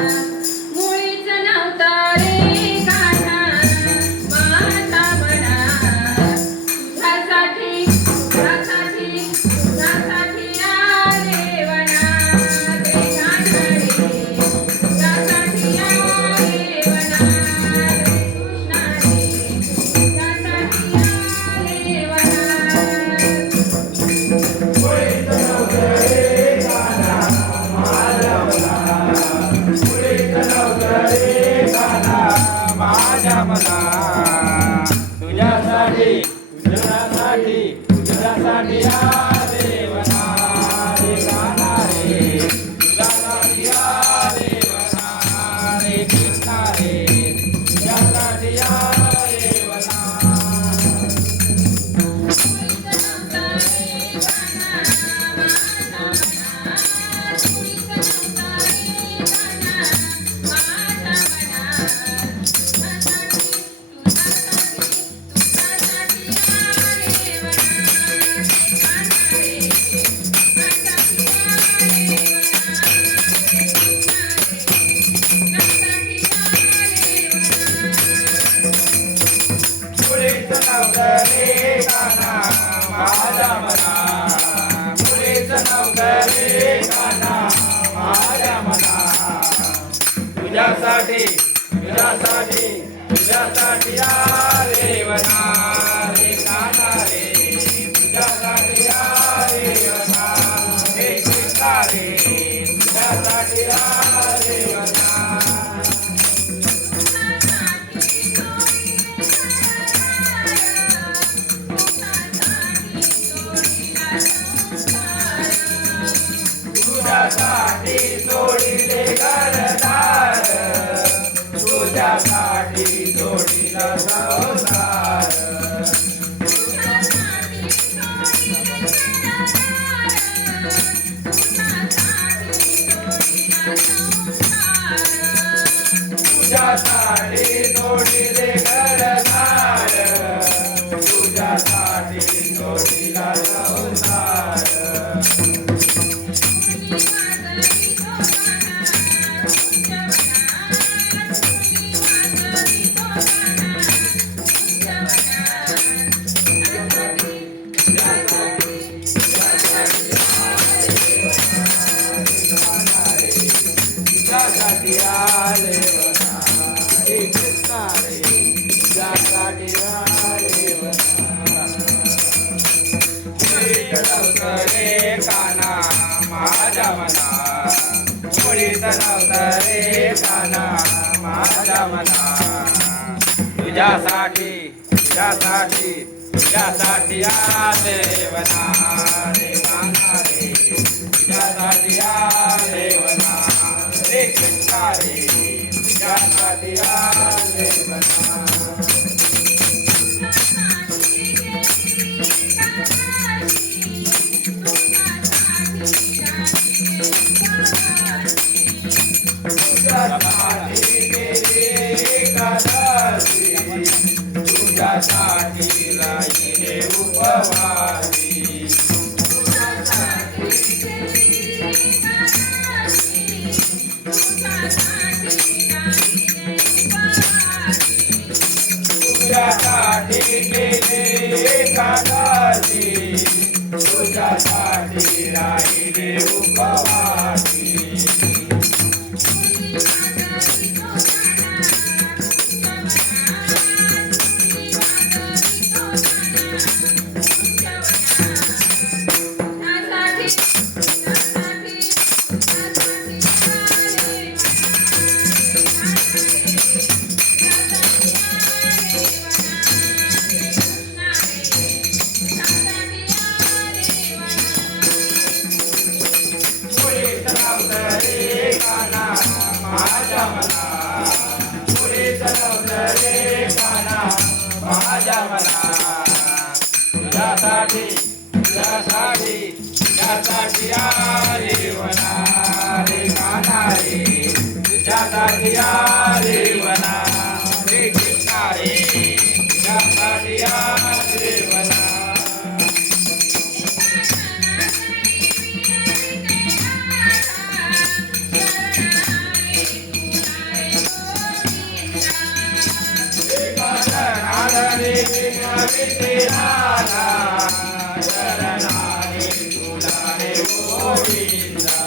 मुळीच नव्हता रे कान्हा माझा मना तुझ्यासाठी तुझ्यासाठी तुझ्यासाठी आले वना रे कान्हा रे तुझ्यासाठी आले वना रे कृष्णा रे तुझ्यासाठी आले वना माझ्या मला तुझ्यासाठी तुझ्यासाठी तुझ्यासाठी आले वना रे कान्हा रे तुझ्यासाठी आले वना रे कृष्णा रे तुझ्यासाठी आले वना मुळीच नव्हतं रे कान्हा माझ्या मना मुळीच नव्हतं रे कान्हा माझ्या मना तुझ्यासाठी तुझ्यासाठी तुझ्यासाठी आले वना रे कान्हा रे तुझ्यासाठी आले वना रे कृष्णा रे तुझ्यासाठी आले वना तुझ्यासाठी सोडिले घरदार तुझ्यासाठी सोडिला संसार तुझ्यासाठी सोडिले घरदार तुझ्यासाठी सोडिला संसार तुझ्यासाठी आले वना रे कृष्णा रे तुझ्यासाठी आले वना मुळीच नव्हतं रे कान्हा माझ्या मना मुळीच नव्हतं रे कान्हा माझ्या मना तुझ्यासाठी तुझ्यासाठी तुझ्यासाठी आले वना रे कान्हा रे तुझ्यासाठी आले वना रे कृष्णा रे तुझ्यासाठी आले वना तुझ्यासाठी गेले एकादशी तुझ्यासाठी राहिले उपवासी तुझ्यासाठी गेले एकादशी तुझ्यासाठी राहिले उपवासी माझ्या मना मुळीच नव्हतं रे कान्हा माझ्या मना तुझ्यासाठी तुझ्यासाठी तुझ्यासाठी आले वना रे कान्हा रे तुझ्यासाठी आले वना रे कृष्णा रे तुझ्यासाठी आले वना विठे राधा शरणारे तुला रे गोविंदा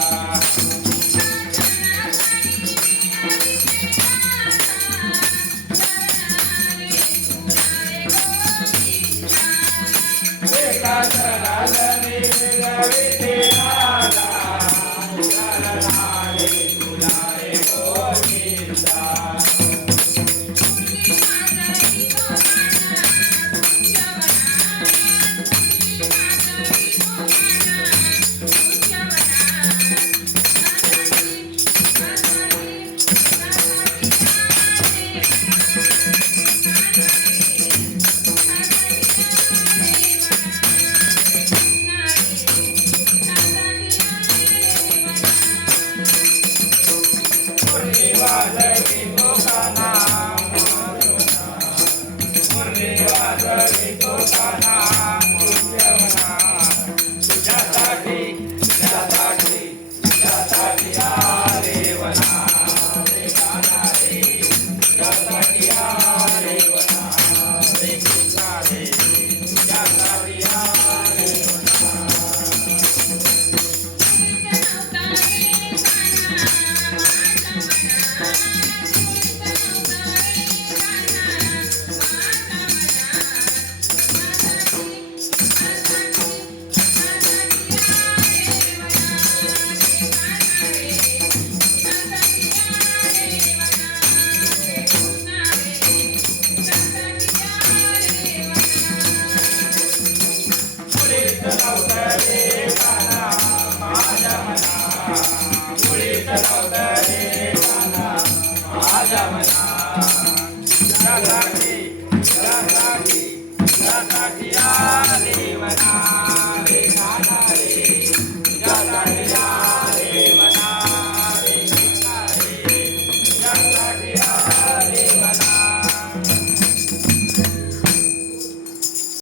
एका शरणाने विठे राधा शरणारे तुला रे गोविंदा मुळीत नव्हतं